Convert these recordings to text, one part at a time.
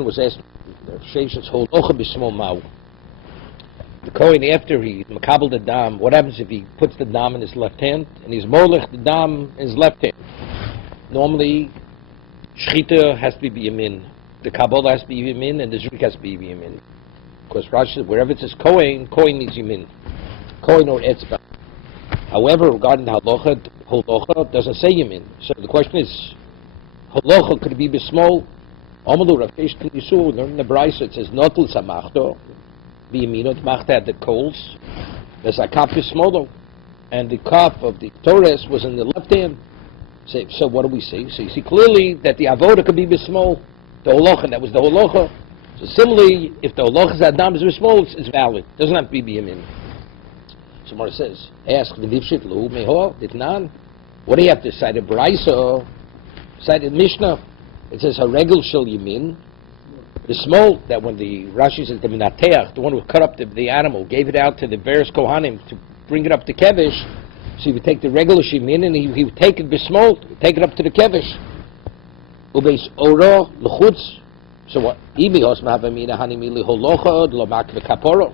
question was asked, the Sheshes holocha b'shmo ma'u. The Kohen, after he makabel the dam, what happens if he puts the dam in his left hand and he's molech the dam in his left hand? Normally, shchita has to be b'yamin, the kabbalah has to be yamin, and the zrik has to be yamin. Because Rashi, wherever it says Kohen means yamin, Kohen or etzba. However, regarding the holocha doesn't say yamin. So the question is, holocha could it be b'smol? Amalu Rav Sheish K'nisu, learn in the Brisa, it says notul samachto. B'yaminot machta had the coals. There's a kaf b'smolo, and the kaf of the Torah was in the left hand. So what do we see? So you see clearly that the avoda could be b'smol, the holocha, that was the holocha. So similarly, if the holocha's adam is b'smol, it's valid. It doesn't have to be b'yamin. So Mara says, ask the divshit lu meho ditnan. What do you have to cite a Brisa? Cite a Mishnah. It says haregel shel yamin. The small, that when the Rashi says the minateach, the one who cut up the animal, gave it out to the various kohanim to bring it up to kevish. So he would take the regular shimin and he would take it bismol, take it up to the kevish. Ubeis oro lechutz. So what? Imihos mahavamina hanimili holocha dlomak v'kaporo.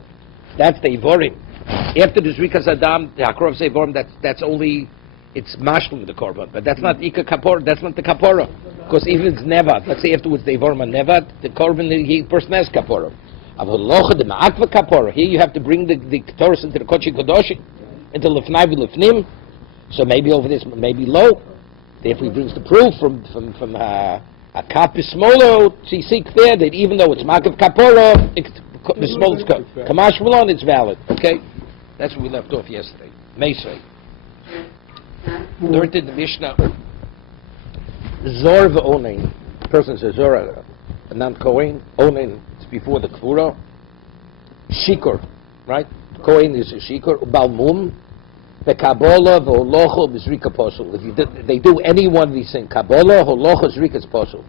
That's the ivorim. After the zrikas adam, the hakrov ivorim. That's only. It's mashlim the korban, but that's not ika kapor. That's not the kapora, because even if it's nevad, let's say afterwards the ivorma nevad, the korban the person has kapora. Avolocha the ma'akva kapora. Here you have to bring the Torah into the kochi kodoshi, into lefnai v'lefnim. So maybe over this, maybe low. Therefore he brings the proof from a kapis smolo. So you see clear that even though it's ma'akva kapora, the smolo kamash malon, it's valid. Okay, that's where we left off yesterday. Meisei. Learned in the Mishnah, Zor v'onein. The person says Zor, a non-Kohen. Onein, it's before the Kvura. Shikor, right? Kohen is a Shikor. Balmum, Kabbalah, v'holocha, v'zrika posel. If they do any one of these things, Kabbalah, holocha, zrika is posel.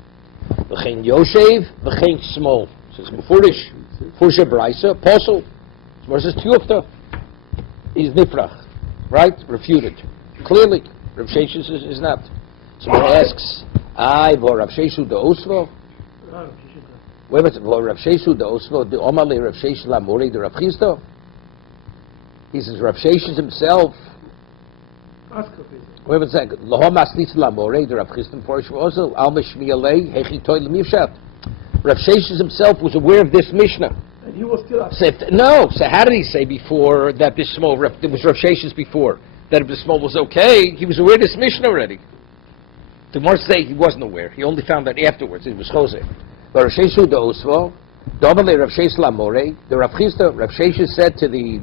V'chein Yoshev, v'chein Smol. So it's Mefurish, Fusha Braisa, posel. Versus Tiyufta. He's Nifrach, right? Refuted. Clearly, Rav Sheshes is not. Somebody asks, vor Rav Sheshu de Osvo? Wait a minute, vor Rav Sheshu de Osvo, de Omale Rav Shesh Lamore de Rav Chisto? He says, Rav Sheshes himself. Wait a second, Lohomas Nitz Lamore de Rav Chisto Forish Vosel, Alma Shmialei, Hechi Toy Lemivshat. Rav Sheshes himself was aware of this Mishnah. And he was still no, so how did he say before that Bismol, it was Rav Sheshes before? That if the small was okay, he was aware of this mission already. The more say he wasn't aware. He only found that afterwards. It was Jose. But Rav Sheshu de Osvo, Domale Rav Shesh Lamore, the Rav Chisto, Rav Shesh said to the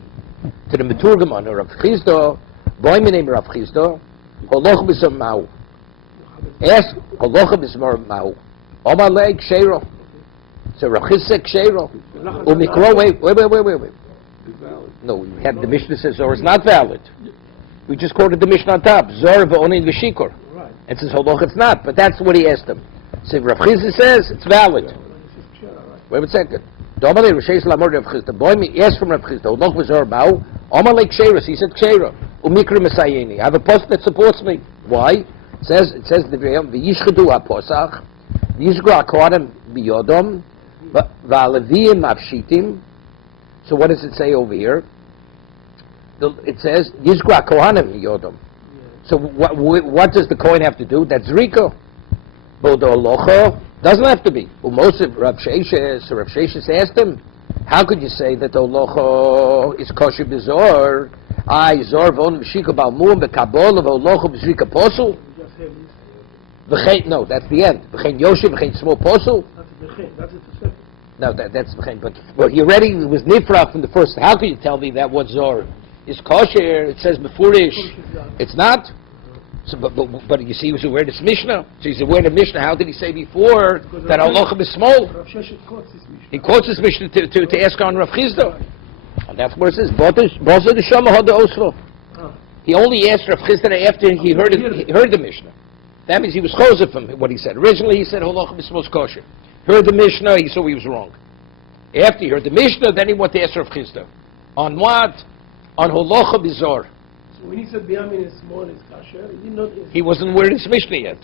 Meturgaman, Rav Chisto, boy my name Rav Chisto, Holoch b'sam ma'u. Ask Holoch b'sam ma'u. Omale Kshero. So Rav Chisto said Kshero. Umikro, wait. No, we had the Mishnah says Zor is not valid. We just quoted the Mishnah on top. Zor v'onin v'shikor. Right. It says holoch it's not, but that's what he asked him. So Rav Chizda says it's valid. Wait a second. Domale Rav Shesh Lamor Rav Chizda. Boy me asked from Rav Chizda. Holoch v'zor ba'u. Omalei ksheros. He said ksheros. Umikra mesayeni. I have a post that supports me. Why? It says the v'yishchedu ha'posach. V'yishgru ha'kohanim b'yodom. V'aleviyim mafshitim. So what does it say over here? It says Yizgra Kohanim Yodom. So what does the Kohen have to do? That's Riko. But the Holocha doesn't have to be. Well, most of Rav Sheshes asked him, how could you say that the Holocha is kosher b'zor? Zor v'on v'shika b'almum v'kabol v'holocha v'zrika posel? No, that's the end. V'chein Yoshev v'chein small posel? That's it. No, that's v'chein. But he already was nifrach from the first. How could you tell me that what Zor is kosher? It says beforish. It's not. So, but you see, he was aware of this Mishnah. So he's aware of the Mishnah. How did he say before that halacha is small? He quotes this Mishnah to ask on Rav Chizda. And that's where it says, Boza the Shama Hada Oslo. He only asked Rav Chizda after he heard the Mishnah. That means he was choser from what he said. Originally he said halacha is small kosher. Heard the Mishnah, he saw he was wrong. After he heard the Mishnah, then he went to ask Rav Chizda. On what? On halacha bizor. So when he said Biyamin is small, it's kasher, he did not. He wasn't aware of this Mishnah yet.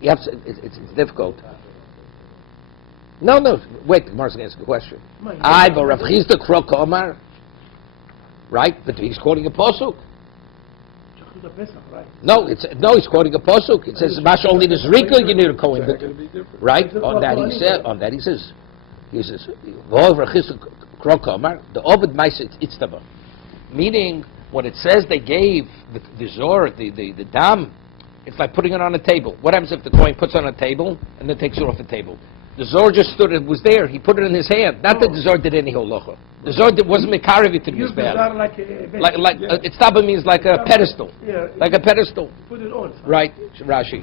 you have to, it's difficult. No, wait, the Gemara's going to ask a question. I, but Rav Chisda Krok Omar, right? But he's quoting a posuk. No, he's quoting a posuk. It says, "Mash only the Zrika you need a Kohen." Right? On that he says, "V'ol Rav Chisda Krok Omar, the Obed Ma'aseh Itztava," meaning when it says they gave the zor, the dam, it's like putting it on a table. What happens if the Kohen puts it on a table and then takes it off the table? The Zor just stood, it was there, he put it in his hand. Not that the Zor did any halacha. The Zor wasn't mekarev it to the Mizbeach. Itztaba means like a pedestal. Yeah, like a pedestal. Put it on. Right, Rashi.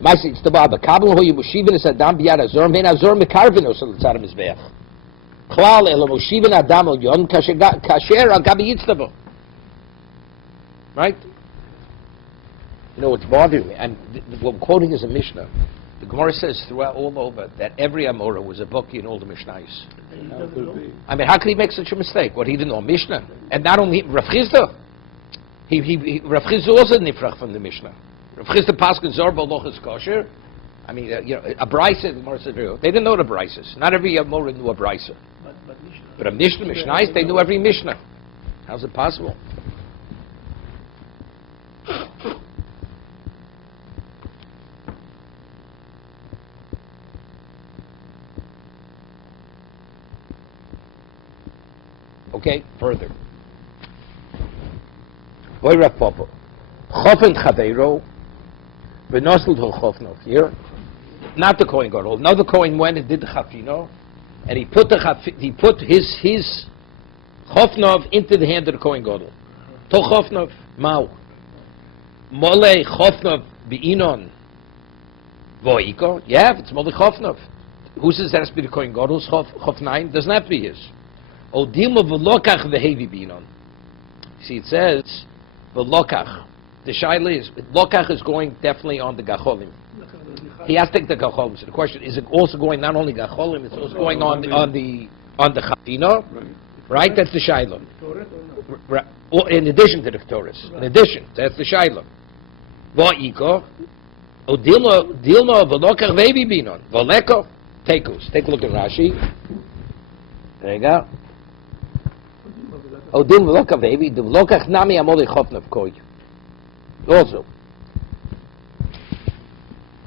Ma'aseh Itztaba, b'kabel hu yimushivin es adam b'yad azor, mein azor mekarev ino shel tzad Mizbeach. Klal elo mushivin adam al yon kasher al gabi Itztaba. Right? You know, what's bothering me, what I'm quoting is a Mishnah. The Gemara says throughout all over that every Amora was a book in all the Mishnayos. I mean, how could he make such a mistake? What, he didn't know Mishnah? And not only Rav Chisda. Rav Chisda also nifrach from the Mishnah. Rav Chisda paskin zor b'lochas kosher. I mean, a brisa, the Gemara says, they didn't know the brisas. Not every Amora knew a brisa. But a Mishnah, Mishnayos, they knew every Mishnah. How's it possible? Okay, further. Vaeira Papa. Chofen Chaveiro. V'nosel to Chofnov. Here. Not the Kohen Gadol. Now the Kohen went and did the Chafino, and he put his Chofnov into the hand of the Kohen Gadol. To Chofnov. Mau. Mole Chofnov Be'inon. Voiko. Yeah, it's Mole Chofnov. Who says that has to be the Kohen Gadol's Chofnaim? Doesn't have to be his. Odilma v'lokach v'hevi binon. See, it says v'lokach. The shaila is lokach is going definitely on the gacholim. He has to take the gacholim. So the question is it also going not only gacholim, it's also going on the chafino, right? That's the shaila. In addition to the Torahs. In addition, that's the shaila. V'iko odilma v'lokach v'hevi binon. V'leko tekus. Take a look at Rashi. There you go. Odim v'lokav hevi, the v'lokach nami amoli chofnav koi. Also,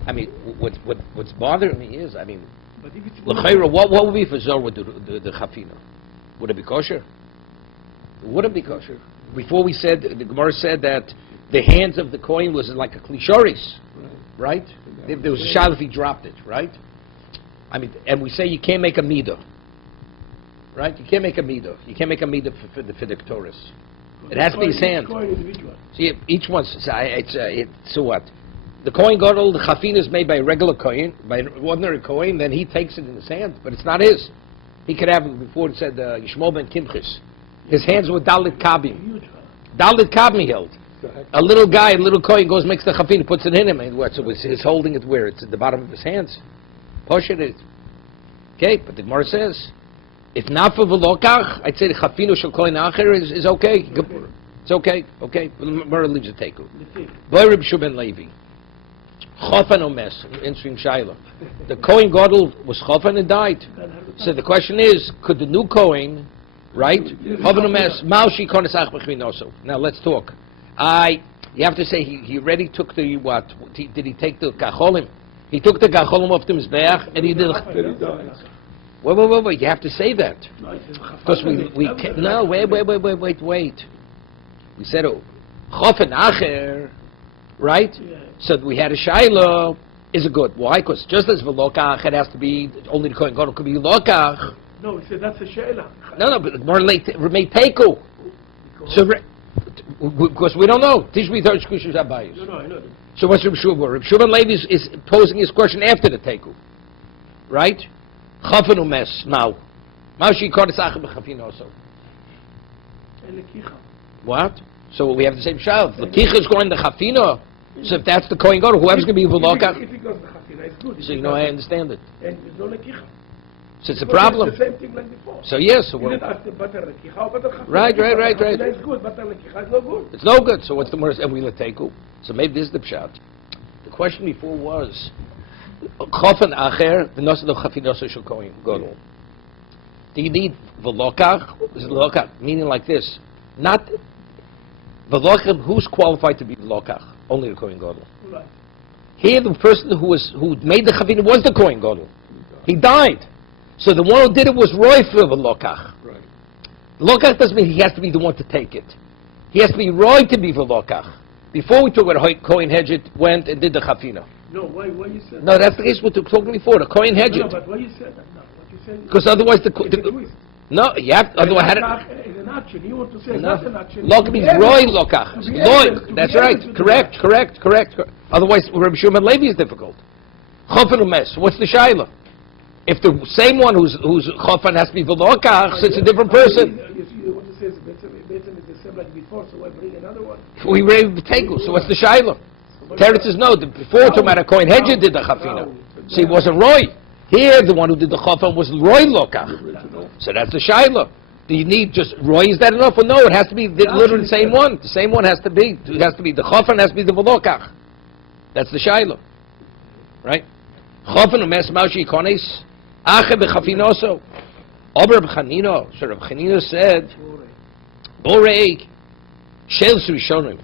I mean, what's bothering me is, I mean, l'chayra, what would be if a zor would do the chafina? Would it be kosher? It wouldn't be kosher. Before we said, the Gemara said that the hands of the coin was like a klishoris, right? There was a shal if he dropped it, right? I mean, and we say you can't make a midah. Right? You can't make a midah. You can't make a midah for the Torahs. It has to be his hand. See, each one. So what? The Kohen Gadol, the chafin is made by a regular Kohen, by an ordinary Kohen. Then he takes it in his hand, but it's not his. He could have it before. It said Yishmol ben Kimchis. His hands were dalit kabim. Dalit kabim held. A little guy, a little Kohen goes, makes the chafin, puts it in him, and what? So he's holding it where? It's at the bottom of his hands. Push it. Okay, but the Gemara says, if not for v'lokach, I'd say the chafinu shel kohen acher is okay. It's okay. Okay, Gemara leaves a teku. Vaeira Rabbi Shimon Levi. Chofan omes, answering Shaila. The Kohen Gadol was chofan and died. So the question is, could the new Kohen, right? Chofan omes, maushi konesach b'chvinoso. Now let's talk. You have to say he already took the what? Did he take the gacholim? He took the gacholim off the mizbeach and he did. Wait! You have to say that because we can't, no. Wait! We said chofen acher, right? Yeah. So we had a shaila. Is it good? Why? Because just as v'lokach, it has to be only the kohen gadol could be lokach. No, we said that's a shaila. No, but more late remain teku. So because we don't know. Tishmi Torah Shkushus Abayis. No, I know. So what's Rabbi Shimon? Rabbi Shimon Levi is posing his question after the teku, right? Chafin umes now. Maushi kodesh b'chafin also. What? So we have the same shail. The kicha is going to chafina. So if that's the kohen gadol, whoever's going to be v'lokach. If he goes to chafina, it's good. So I understand it. And there's no lekicha. So it's a problem. It's the same thing like before. So yes. So you didn't ask the butter lekicha or butter chafina. Right. It's good. Butter lekicha is no good. It's no good. So what's the more? And we let teku. So maybe this is the pshat. The question before was Chofan Acher, the Nosado Chafinoso shall go. Do you need Velokach? Is Velokach meaning like this? Not Velokach, who's qualified to be Velokach? Only the Kohen Gadol. Right. Here, the person who made the Chavina was the Kohen Gadol. He died. So the one who did it was Roy for Velokach. Right. Velokach doesn't mean he has to be the one to take it. He has to be Roy to be Velokach. Before we talk about Kohen Hedget went and did the Chavina. No, why you said No, that's the case what we were talking before. The Kohen No, Hedget. but why you said that? No, what you said. Because otherwise It's a twist. no, you have otherwise had it. It's an action. You want to say No. not an action. Lok means Roy Lokach. Loy. That's right. Correct. Otherwise, Rabbi Shimon Levi is difficult. Chofan umes. What's the shaila? If the same one who's Chofan has to be Velokach, so it's a different person. You want to say it's the same like before, so I bring another one. We were able to take it. So what's the shaila? Teretz says no. Before Tomar Kohen Hedget did the Chafina, so he wasn't Roy. Here, the one who did the Chofan was Roy Lokach. So that's the shaila. Do you need just Roy? Is that enough? Or no, it has to be literally the same one. The same one has to be. It has to be the Chofan has to be the Velokach. That's the shaila, right? Chofan umes maushi kones ache bechafinoso. Ober b'chanino. So Reb Chanino said, Borei shel rishonim.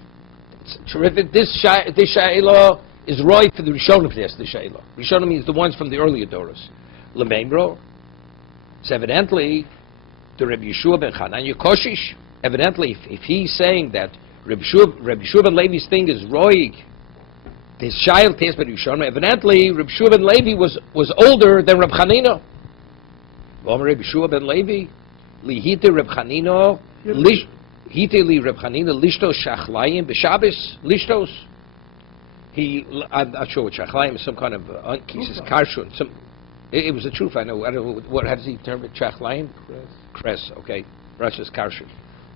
It's terrific. This shaila is right for the rishonim. Yes, the shaila. Rishonim means the ones from the earlier doros. Lemembro. It's evidently the Reb Yeshua ben Chananya Koshish. Evidently, if he's saying that Reb Yeshua ben Levi's thing is roig, this shaila test by Rishonim. Evidently, Reb Yeshua ben Levi was older than Reb Chanina. Reb Yeshua ben Levi, lihite Reb Chanina, hite li Reb Chanina lishtos shachlayim b'Shabbos lishtos. I'm not sure what shachlayim is. Some kind of kisses karshun. It was the truth. I don't know what. How does he term it? Shachlayim. Kress. Okay. Russia's karshun.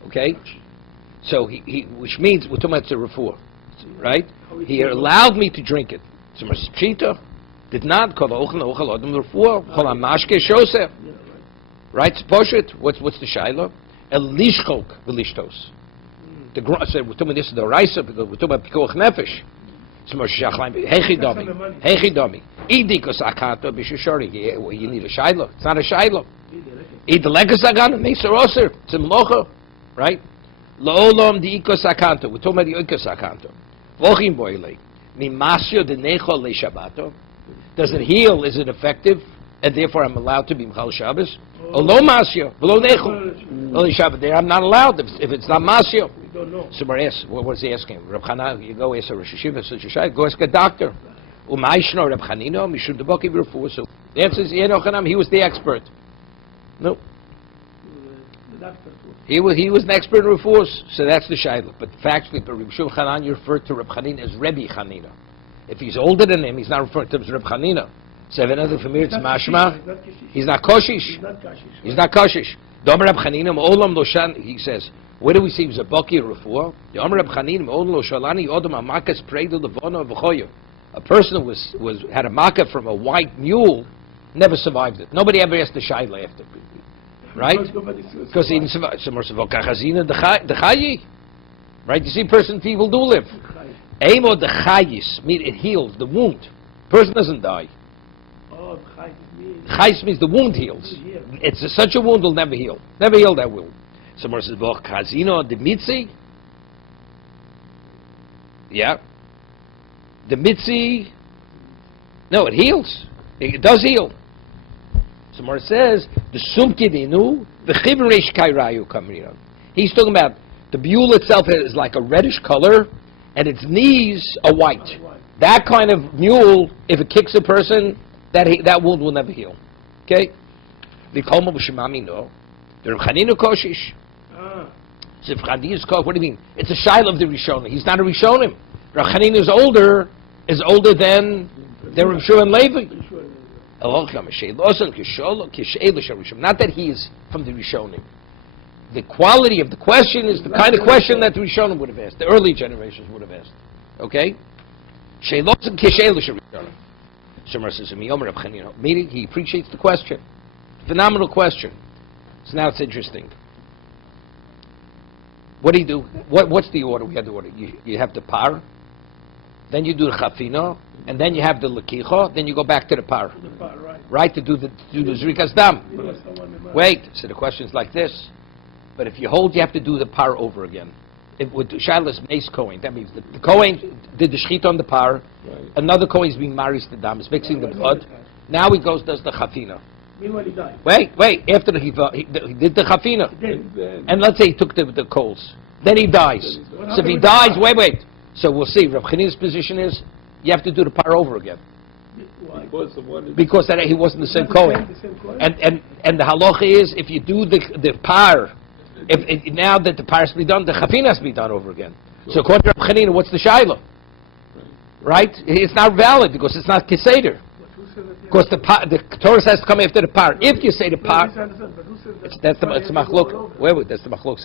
Okay. So he which means we're talking about the refuah, right? He allowed me to drink it. So Pshita did not call the ochel odom refuah. Call a mashke shoseh. Right? Poshet. What's the shaila? El lishchok v'lishtos. The said we're talking about this is the raisa because we're talking about pikuach nefesh. So Hechidami. Idikos akato b'shishori. You need a shaila. It's not a shaila. Eat the lekas agan makes a roser. It's a mlocha, right? La'olam the ikos akanto. We're talking about the ikos akanto. Vochim boile. Mimasyo de necho le Shabbato. Does it heal? Is it effective? And therefore I'm allowed to be Mchal Shabbos? Lo masyo, below necho. Only Shabbat there I'm not allowed if it's not masyo. We don't know. So what was he asking? Reb Chana, you go ask a Rosh Hashiva, such a shay, go ask a doctor. Umayshno Reb Chanino, Mishum Deboki B'Refuah. So the answer is, he was the expert. No. The doctor. He was an expert in refuah, so that's the shayla. But factually, Reb Shimon Chanan, you refer to Reb Chanina as Rebbe Chanina. If he's older than him, he's not referring to him as Reb Chanina. So another from here, it's mashma. He's not koshish. He's not koshish. Domer Reb Chanina, Olam Loshan. He says, where do we see he was a baki of refuah? Domer Reb Chanina, Olam Loshalani, Odom Amakas Preidu Levono V'choyo. A person who had a makkah from a white mule never survived it. Nobody ever asked the shayla after. Right? Because he didn't survive. The chayi. Right? You see, people do live. Emo the chayis means it heals the wound. Person doesn't die. Oh, Chayis means the wound heals. It's such a wound will never heal. Never heal that wound. Someone says, "Well, chazino the mitzi." Yeah. The mitzi. No, it heals. It does heal. Somewhere it says the sumkidinu the chivresh kairayu kamrion. He's talking about the mule itself is like a reddish color, and its knees are white. That kind of mule, if it kicks a person, that wound will never heal. Okay. The koma b'shemami no. The Chaninu koshish. So if Chaninu is koshish, what do you mean? It's a shaila of the Rishonim. He's not a Rishonim. Chaninu is older than Reb Shua and Levi. Not that he is from the Rishonim. The quality of the question is the kind of question that the Rishonim would have asked, the early generations would have asked. Okay? Meaning, he appreciates the question. Phenomenal question. So now it's interesting. What do you do? What's the order? We have the order. You have the par. then you do the chafina, and then you have the lekicha, then you go back to the par. The par, right. Right, to do the zrikas dam. You know, someone may- Wait, so the question's like this. But if you hold, you have to do the par over again. If with Shilas mace Kohen, that means the Kohen did the shechita on the par, another Kohen is being maris the dam, is mixing the blood. Now he goes, does the chafina. Meanwhile, he died. Wait, after he did the chafina. Then, And let's say he took the coals. Then he dies. So if he dies, wait. So we'll see. Rav Chanina's position is, you have to do the par over again. why? Because that he wasn't the same Not Kohen. the same Kohen? And the halacha is, if you do the par, now that the par has to be done, the chafina has to be done over again. So according to Rav Chanina, what's the shaila? Right? It's not valid because it's not keseder. But who said that? Because the Torah has to come after the par. If you say the No, par, I understand, but who said that? that's the Why machlok. Wait, that's the machlok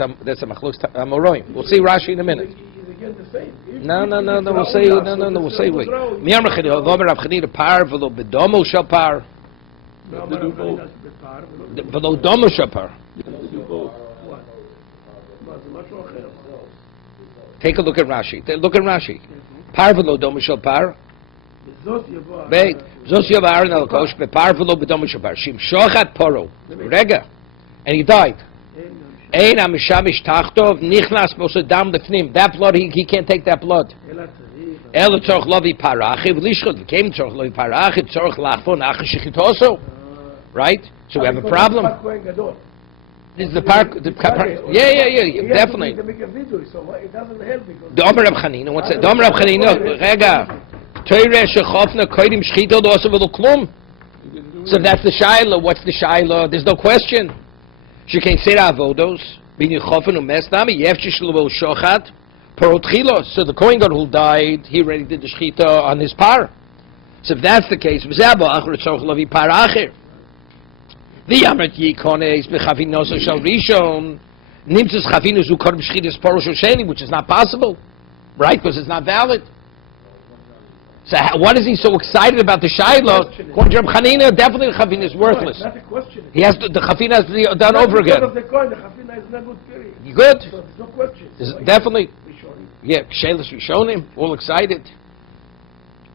Amoroim. We'll see Rashi in a minute. He's again the same. If- No, if- no, if no, it's no. We'll Raul say now, no, so no, no. We'll this say was wait. Raul. Miyam Rachini, Vomer Rav Chanina par v'lo bedomo shel par No, but I'm not the par, but v'lo domo shel par. what? But the much more help. Take a look at Rashi. Look at Rashi. Par v'lo domo shel par. Zot yavo- Wait. Zos yav Aaron al kosh bepar v'lo bedomo shel par. Shim shochat poro. Rega, and he died. Ein amishamish tachtov nichnas bosadam lefnim. That blood, he can't take that blood. El tzorch lovi parachiv lishchot came tzorch lovi parachiv tzorch lachfon achashikitoso. Right? So we have a problem. This is the park. Yeah, definitely. To make a video, so it doesn't help because The Omer Rav Chanina. What's that? The Omer Rav Chanina. Rega. Teire shechofna koidim shchito dosa v'lo klum. So if that's the shaila. What's the shaila? There's no question. She can say avodos. Bin yechofen umes nami yevchish lo shochat parot chilos. So the Kohen Gadol who died, he already did the shchita on his par. So if that's the case, v'zeh achor tzorch lovi par acher. The Yamet Yikones bechavinoso shal rishon nimtzes chavinus ukorb shchitas paro shosheni, which is not possible, right? Because it's not valid. So what is he so excited about the Shiloh? According to Reb Chanina, definitely the chafina is worthless. Not a question. He has to, the chafina has to be done Not over because again. of the coin, the chafina is not good period. You good? So there's no question. There's definitely. We show him. Yeah, Shalish Rishonim, all excited.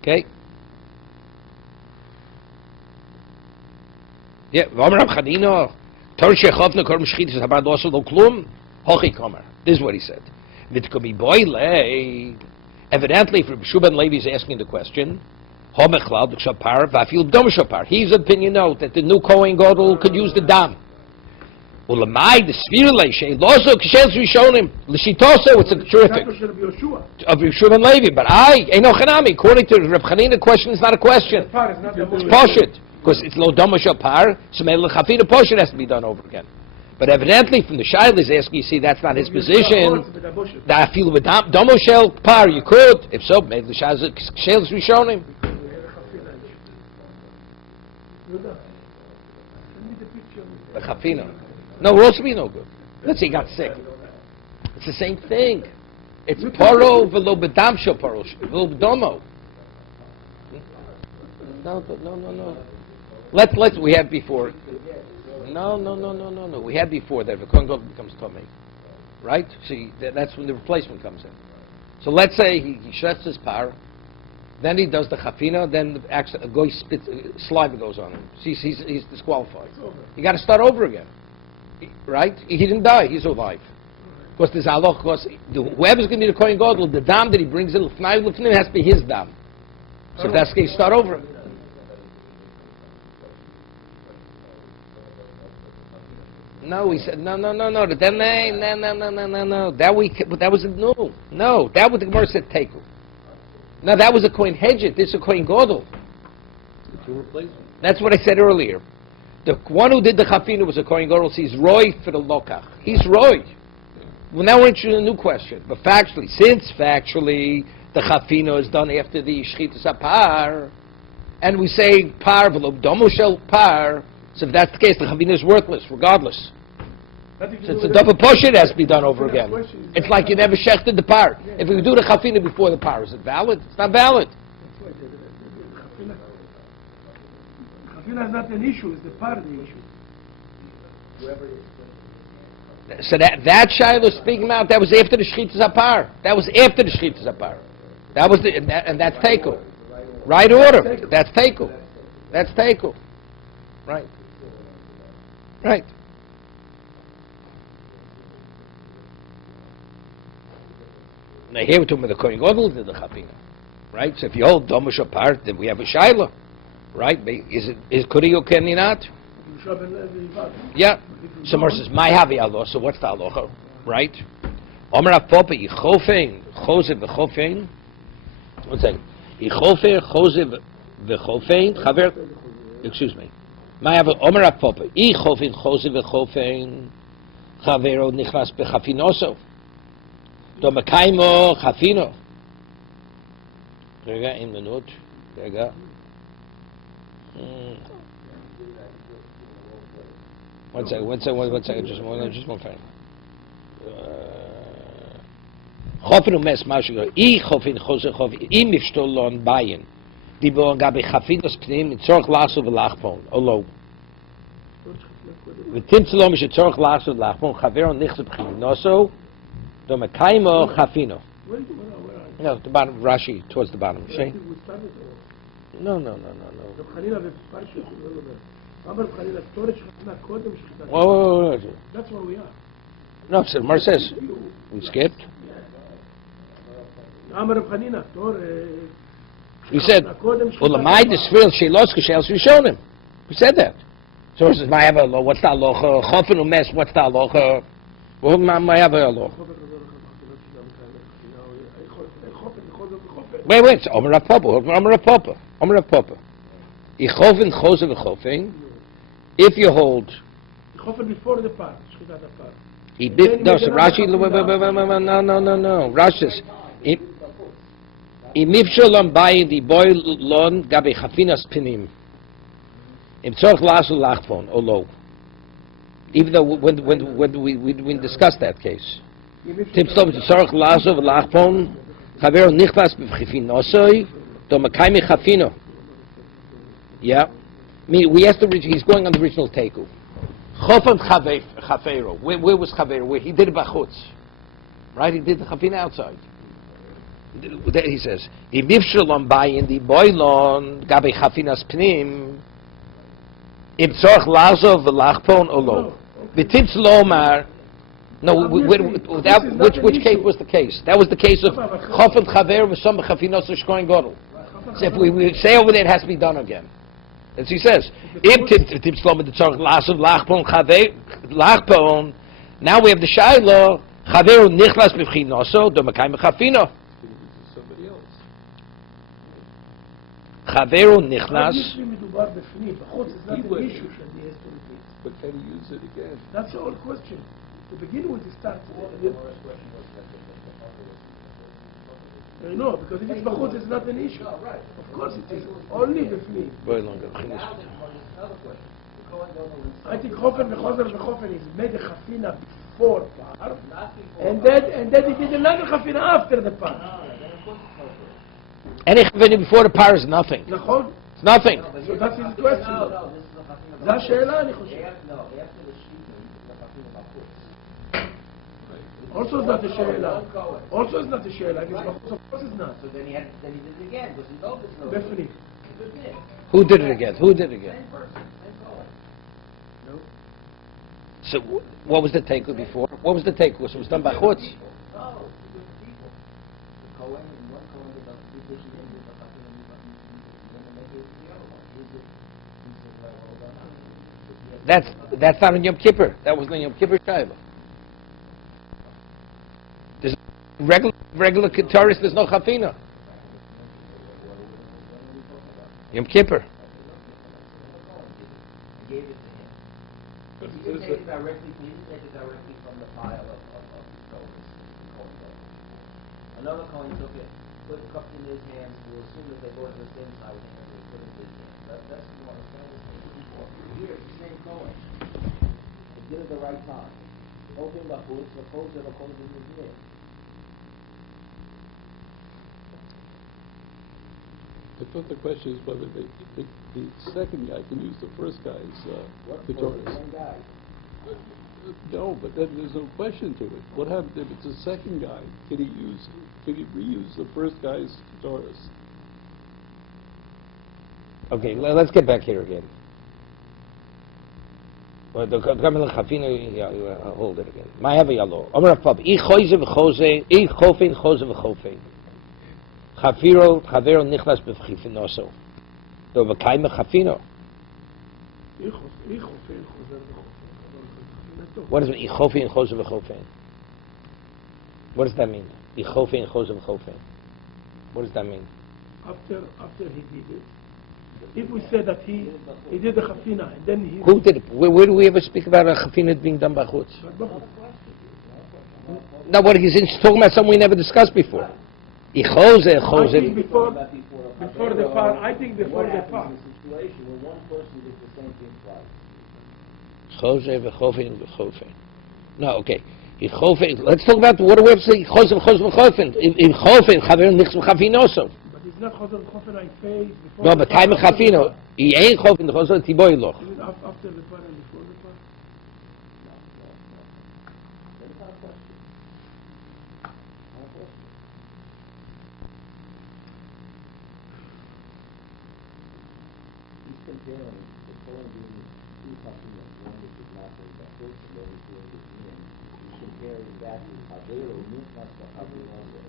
Okay. Yeah, V'amar Rab Chanina, Tor shechavna korm shchitas habar loso lo klum, hochi komer. This is what he said. V'tkomi boile. Evidently, if Rabbi Shuban Levi is asking the question, homechlal b'shapar v'afil b'dom shapar. His opinion note that the new Kohen Gadol could use the dam. Ulamai the svirle shei loso k'shel rishonim l'shitoso. It's a terrific That should be Yoshua. of Rabbi Shuban Levi, but Eino Chanami. According to Reb Chanina, the question is not a question. Par is not the It's poshut, because it's lo domo shapar. So maybe the chafina poshut has to be done over again. But evidently, from the Shaila is asking, you see, that's not his position. That I feel with domo shel par, you could. If so, maybe the Shaila is rishonim. The chafina. No, roast be no good. Let's say he got sick. It's the same thing. It's paro v'lo bedam shel paro v'lo bedomo. No. Let's. We had before. No. We had before that if a Kohen Gadol becomes Tomei, right? See, that's when the replacement comes in. So let's say he shuts his par, then he does the chafina, then a goy saliva goes on him. See, he's disqualified. You got to start over again, right? He didn't die; he's alive. Because there's halach. Because whoever's going to be the Kohen Gadol, the dam that he brings in l'fnai has to be his dam. So if that's the case, start over. No, he said no. Then no. That was a no. No, that was the Gemara said teku. No, that was a Kohen Hedget. This is a Kohen Gadol. That's what I said earlier. The one who did the chafina was a Kohen Gadol. So he's Roy for the lokach. He's Roy. Well, now we're interested in a new question. But since factually the chafina is done after the shchitas apar, and we say par v'lo domo shel par. So if that's the case, the chafina is worthless, regardless. Since the double push, it has to be done over again. It's like you never shechted the par. If we do the chafina before the par, is it valid? It's not valid. Chafina is not an issue, it's the par the issue. So that Shiloh speaking about, that was after the shchitas apar. That was after the shchitas apar. That was and that's Teiku. Right order. That's Teiku. That's Teiku. Right. Right. Now here we're talking about the Kohen Gadol did the Chafina. Right? So if you hold Domish apart, then we have a Shaila. Right? Is Kuri or can he not? Yeah. So Mar says, "My havi Allah." So what's the halacha? Right? Omer Papa Yichofein Chosev v'Chofein. 1 second. Yichofein Chosev v'Chofein. Chaver. Excuse me. My havi Omer Papa Yichofein Chosev v'Chofein. Chavero nichnas bechafinoso. Do mekaimo chafino. רגע, in minut. רגע. One second, just one second. Chofin umes mashu. Chofin choser chofin. Mifshtolon bayin. Dibo gabi chafinos pnim tzorch laso v'lachpon. Olo. V'timtzelo mish tzorch laso v'lachpon. Chavero nichzeb chinoso. Do mekaimo chafino. No, the bottom, Rashi, towards the bottom. See? No. Whoa. That's where we are. No, Mar says, we skipped. We said, Ulamai desfil shelos k'shels rishonim. We said that. So it says, Ma'ava, what's the halacha? Chofen umes, what's the halacha? Ma'ava halacha. Wait, it's Omer Rav Papa. Ichofen chosev v'chofein. If you hold, Chofen before the part, shchitat part. No, so Rashi, no. Rashi says, Imifshalom bayin di boy lon gabi chafinas pinim. Im tzorch lasu lachfon olo. Even though when we discussed that case, Tim stop tzorch lasu v'lachfon. Chavero nichvas b'chafinosoy do mekaymi chafino. Yeah, we asked he's going on the original teiku. Chofam chavero. Where was chavero? Where he did it b'chutz, right? He did the chafina outside. He says, "If Yivshalom bayin di boilon gabe chafinas pnim, im tzorch lazov v'lachpon olo v'titz lomar." No, which case was the case? That was the case of Chofam Chaver with some Chafinos Kohen Gadol. So if we say over there, it has to be done again. As he says, now we have the Shaila Chaver Nichlas B'Chinoso Do Mekayim Chafino. Chaver Nichlas. But can he use it again? That's the whole question. To begin with, it starts. No, because if it's bachutz, it's not an issue. Of course it is. Only b'fnim. I think Chofen v'chofen is made a chafina before par, and then he did another chafina after the par. Any chafina before the par is nothing. It's nothing. So that's his question. זה השאלה, אני חושב. Also it's not a she'ela. Also it's not a she'ela. Of course it's not. So then he did it again. Was he no? Definitely. Who did it again? No. So what was the teiku before? What was the teiku? So it was done by chutz. No, people. The Kohen and one Kohen did two dishes and did the That's not in Yom Kippur. That was in Yom Kippur Shaila. There's regular Keturis, there's no Chafina. Yom Kippur. I gave it to him. He didn't take it directly from the pile of Kohen. Another Kohen took it, put the cup in his hands, as soon as they go to the same side with him, they put it in his hands. That's what you understand this thing before. Here, it's the same Kohen. They did it the right time. Open the food, suppose that the Kohen didn't do it. I thought the question is whether the second guy can use the first guy's Keturis. No, but then there's no question to it. What happens if it's a second guy? Can he reuse the first guy's Taurus? Okay, let's get back here again. Hold it again. My have yalo. Amar Pab. I choze v'choze. I chofen choze v'chofen. Chafiro chavero nichlas b'chifinoso. Do v'kaima chafino. What does it mean? I chofen choze v'chofen. What does that mean? I chofen choze v'chofen. What does that mean? After he did it, if we say that he did the chafina and then he... Who did it? Where do we ever speak about a chafina being done by chutz? No, what he's talking about something we never discussed before. I think before the part. I think before the part. Situation where one person did the same thing twice. No, okay. Let's talk about what do we have to say? Chosen. In chofen, chaver nichts v'chafinoso. But it's not chosen chofen I face before. No, but time chafino. He ain't chofen the chosen tiboy loch. After the part and before the part. He's comparing the Torah being two chafinas, one which is not in the first and the other two in between. He's comparing that to Vaeira, Nichnas v'Chaviro also.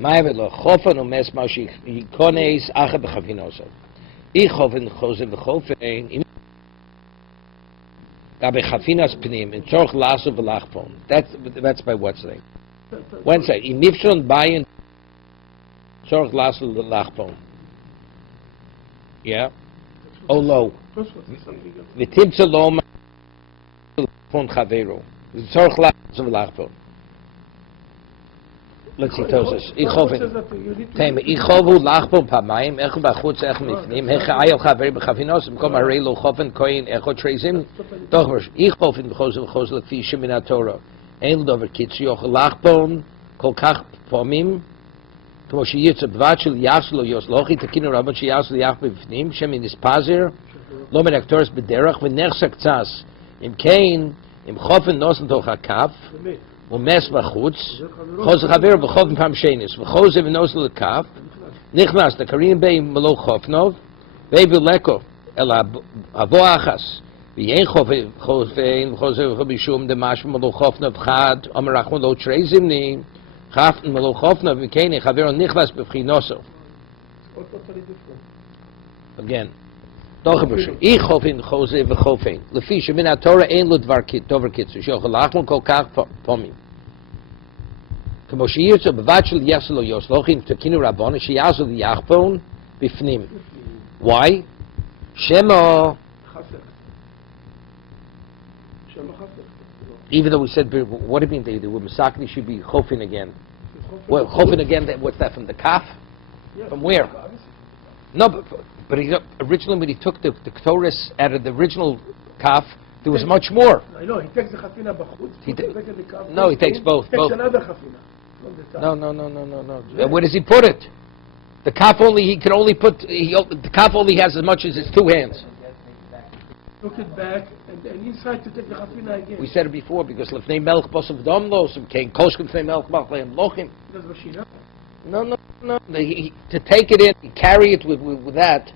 Ma'avet lo chofen umes mashich yikones acha b'chafinoso. I chofen chosen v'chofen. Gabe chafinas pnim in tzorch lasu v'lachpon. That's by what's name. Wednesday. In nifshon bayin tzorch lasu v'lachpon. Yeah. Olo. V'timtza loma pon chavero. Tzorch lasu v'lachpon. Let's see, Tosas. I chofen. Tema. I chovu lachpon pamayim. Echo b'chutz echo mifnim. Hecha ayel chaver b'chafinos. B'kom harei lo chofen koyin echo trezim. Doch verse. I chofen b'chozen v'chozen l'fi shemin ha-Torah. Ein l'dover kitzu yoch lachpon kol kach pomim. כמו שיצא בבת של יחס לו יוסלוחי, תקינו רבות שיחס לו יח בפנים, שמן נספזר, לא מנקטורס בדרך, ונחסק צס. אם כן, אם חופן נוסן תוך הכף, ומס בחוץ, חוזר חבר בחופן פעם שנס, וחוזר ונוסן לכף, נכנס לקרין בי מלוא חופנוב, והביא לקו אל אבו אחס, ואין חופן, וחוזר בשום דמש מלוא חופנוב חד, אמר רחמון לא תרי זמנים, Chaften melo chofna v'keni chavero nichlas b'fchinoso. Again. Doch b'shu. Ich chofin chose v'chofein. Lefi shemin ha-Torah ein lo dover kitzu. Sheoch lachmon kol kach pomim. Kamo sheyirtzu b'vat shel yasel lo yoslochin tekinu rabbon sheyazu v'yachpon b'fnim. Why? Shemo. Even though we said, what do you mean they were Masakni should be Chofin again? Well, Chofin again, what's that, from the Kaf? Yes. From where? No, but he, originally when he took the Ktoris out of the original Kaf, there was much more. I know, he takes the Chafina Bachutz, he takes both. He takes another Chafina from the top. No. Yeah. Where does he put it? The Kaf only, he can only put, the Kaf only has as much as his two hands. Took it back, and inside to take the Chafina again. We said it before, because Lefnei Melch Bosav Domlos, King Koshkin Lefnei Melch Bachleim Lochim. That's what she knows. No. To take it in, carry it with that,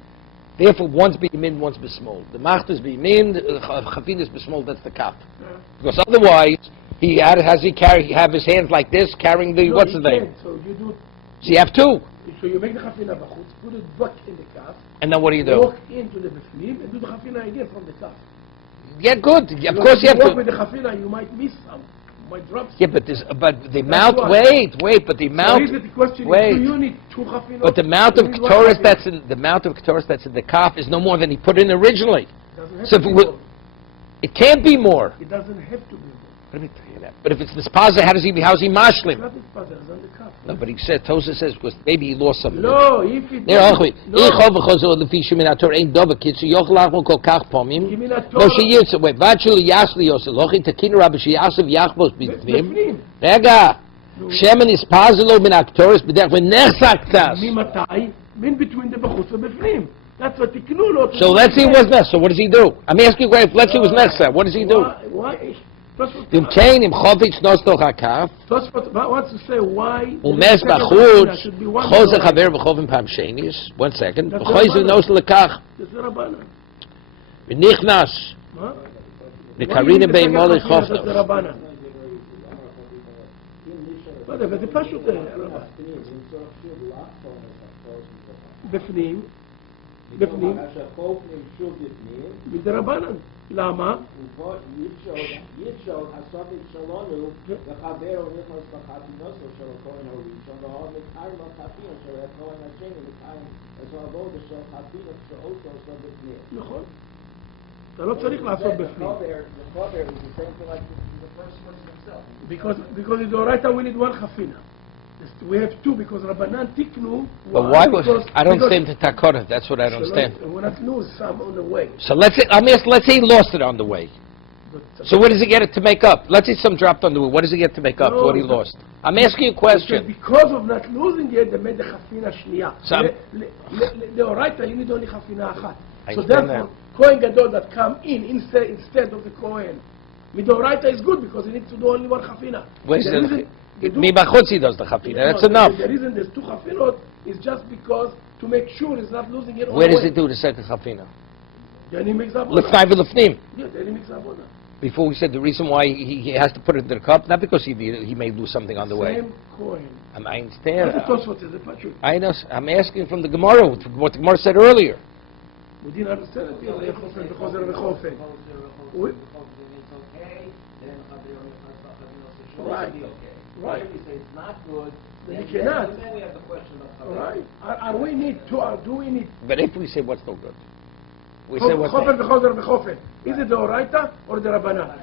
therefore one's B'yamin, one's B'smol. The Macht is B'yamin, the Chafin is B'smol, that's the Kaf. Yeah. Because otherwise, he have his hands like this, carrying the, what's the name? So you do... So you have two. So you make the Chafina Bachutz, put it back in the Kaf, and then what do you do? Walk into the Bifnim and do the Chafina again from the top. Yeah, good. Of course you have to. Walk with the Chafina, you might miss some. You might drop some. Yeah, but the amount. Wait. But the amount. So the question wait. Is, do you need two Chafinos? But the amount of Ketores that's in the Kaf is no more than he put in originally. So it can't be more. It doesn't have to be more. Let me tell you that. But if it's Nispaza, how's he mashlim? It's not Nispaza, it's on the Kaf. No, but he said, Tosa says, because maybe he lost something. No, if it... No. in between the בחוץ ובפנים. That's what תיקנו לו. So let's say it was nechsa. What does he do? I'm asking you, let's say it was nechsa. What does he do? Why? Im kain im chofetz nostol hakaf. Tosfot wants to say why. Umes bachutz. Chozer chaver v'chovim pam shenis. 1 second. V'chozer nos lekach. That's the Rabbanan. V'nichnas. V'karina bei molech chofnos. That's the Rabbanan. זה פשוט, בפנים, מדרבנן. למה? נכון. אתה לא צריך לעשות בפנים. Because in the Oraita we need one chafina. We have two because Rabbanan tiknu. But why was I don't understand the takora? That's what I don't understand. We not lose some on the way. So let's say let's say he lost it on the way. So what does he get it to make up? Let's say some dropped on the way. What does he get to make up for what he lost? I'm asking you a question. Because of not losing it, they made the chafina shniya. The Oraita you need only chafina achat. So therefore, Kohen Gadol that come in instead of the Kohen. Midoraita is good because he needs to do only one chafina. Mibachutz he does the chafina. That's enough. The reason there's two chafinot is just because to make sure he's not losing it. Where does he do the second chafina? Then he makes abona. L'fnai v'l'fnim. Yeah, then he makes abona. Before we said the reason why he has to put it in the cup, not because he may lose something on the way. Same Kohen. I understand. I know. I'm asking from the Gemara what the Gemara said earlier. We didn't understand it. Right. If you say it's not good, then you cannot. Then we have the question of right. Do we need? But if we say what's no good, we say what's not good. Is it the Oraita or the Rabbanan?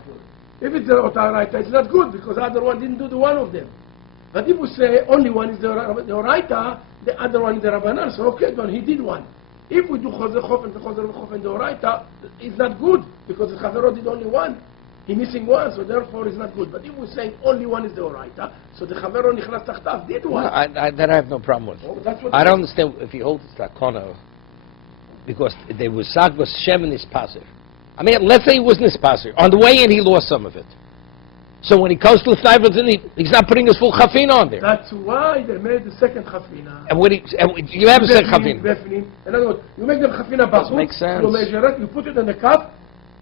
If it's the Oraita, it's not good because the other one didn't do the one of them. But if we say only one is the Oraita, the other one is the Rabbanan, so okay, then he did one. If we do Chozer Chofen, the Oraita, it's not good because the Chavero did only one. He's missing one, so therefore it's not good. But if we're saying only one is the Oraita, so the Chavero Nichlas Tachtav did one. That I have no problem with. I don't understand if you hold it Takona, because there was Sagvas Shem and Nispaser. I mean, let's say he was Nispaser. On the way in, he lost some of it. So when he comes to the Snipers, he's not putting his full chafina on there. That's why they made the second chafina. And you have a second chafina. In other words, you make the chafina bachutz, makes sense. You measure it, you put it in the cup,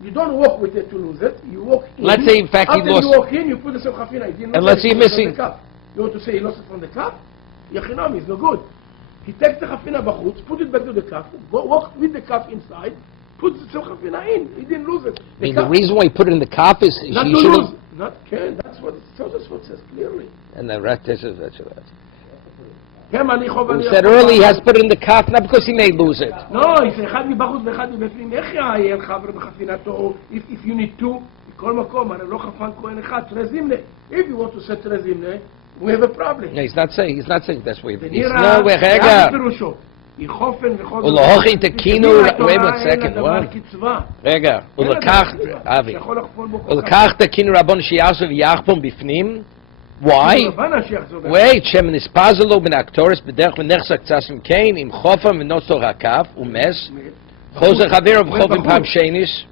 you don't walk with it to lose it, you walk in. Let's say in fact he lost it. After you walk in, you put the same chafina. And let's say missing. You want to say he lost it from the cup? Yachinami, it's no good. He takes the chafina bachutz, put it back to the cup, walk with the cup inside, put the same chafina in. He didn't lose it. The reason why he put it in the cup is not he to should lose. Not can. That's what it says clearly. And the rest is that's what it We said earlier he has to put it in the cup, not because he may lose it. No, he said אחד מבחוץ ואחד מבפנים. איך יעיין חבר בחפינתו? If you need two, בכל מקום, הרי לא חפן כהן אחד, תרזימנה. If you want to say תרזימנה, we have a problem. No, he's not saying that's where he's no, רגע. ולהוכי תקינו, wait a second, רגע, ולקח תקינו רבון שיעשו ויחפון בפנים, why? wait, שם נספז לו בין האקטורס בדרך ונכסה קצת כן, עם חופה ונוסו הקף ומס, חוזר חברו וחובים פעם שניס,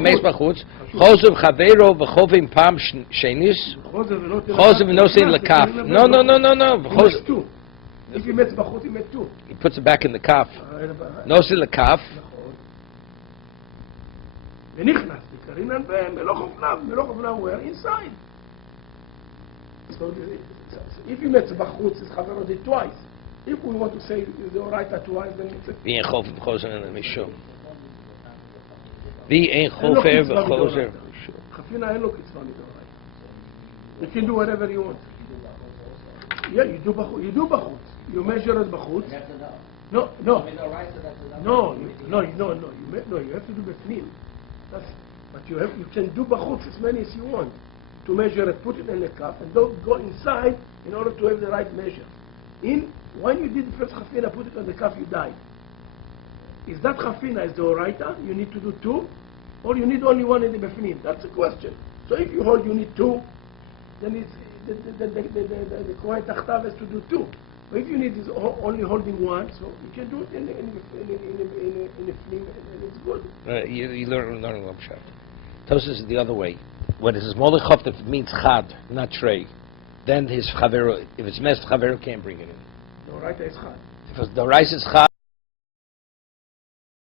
מס בחוץ, חוזר חברו וחובים פעם שניס, חוזר ונוסו לקף, no, If he met bachut, he met two. He puts it back in the kaf. Nosi the kaf. ונכנס, וקריnan מלוך אופנם, we're inside. So if he met bachut, his chavero did twice. If we want to say the Oraita twice, then it's a... Wie een chofer b'chozer en een mishum. Wie een chofer b'chozer. Chafina אין לו קצבה מדאורייתא. You can do whatever you want. Yeah, you do bachut. You measure it bachut. No. You have to do befnim. But you can do bachut as many as you want. To measure it, put it in the cup, and don't go inside in order to have the right measure. When you did the first chafina, put it on the cup, you died. Is that chafina is the oraita? You need to do two, or you need only one in the befnim? That's the question. So if you hold you need two, then it's the Kohen Tachtav has to do two. But if you need is only holding one, so you can do it in a film, and it's good. You learn Pshat. Tosis is the other way. When it says Molech Chofta, it means Chad, not Trey. Then his Chavero, if it's messed, Chavero can't bring it in. The Oraita is hard. Because the rice is Chad.